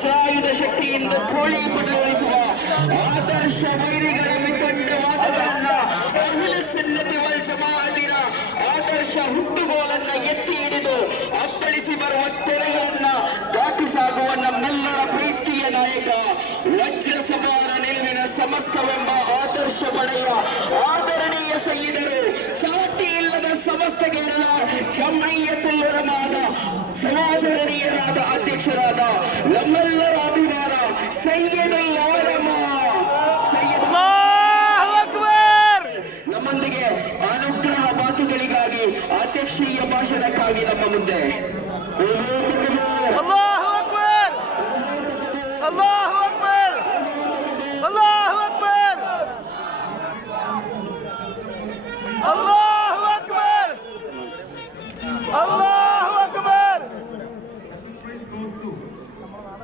ಸಾಯುಧ ಶಕ್ತಿಯಿಂದ ಕೋಳಿ ಪಟಲಿಸುವ ಆದರ್ಶ ವೈರಿಗಳ ವಿಕಟವಾದಗಳನ್ನ ಅಹ್ಲು ಸುನ್ನತಿ ವಲ್ ಜಮಾಅತಿನ ಆದರ್ಶ ಹುಟ್ಟುಗೋಲನ್ನ ಎತ್ತಿ ಹಿಡಿದು ಅಪ್ಪಳಿಸಿ ಬರುವ ತೆರೆಗಳನ್ನ ದಾಟಿ ಸಾಗುವ ನಮ್ಮೆಲ್ಲರ ಪ್ರೀತಿಯ ನಾಯಕ ವಜ್ರ ಸಮಾನ ನಿಲುವಿನ ಸಮಸ್ತವೆಂಬ ಆದರ್ಶ ಪಡೆಯ ಆದರಣೀಯ ಸೈನಿಕರು ಸಾಟಿ ಇಲ್ಲದ ಸಮಸ್ತ ಕೇರಳ ಜಮೈಯತುಲ್ ಉಲಮಾದ ಸಮಾದರಣೀಯರಾದ ಅಧ್ಯಕ್ಷರಾದ ನಮ್ಮೆಲ್ಲರ ಅಭಿಮಾನ ಸೈಯದುಲ್ ಉಲಮಾ ನಮ್ಮೊಂದಿಗೆ ಅನುಗ್ರಹ ಮಾತುಗಳಿಗಾಗಿ ಅಧ್ಯಕ್ಷೀಯ ಭಾಷಣಕ್ಕಾಗಿ ನಮ್ಮ ಮುಂದೆ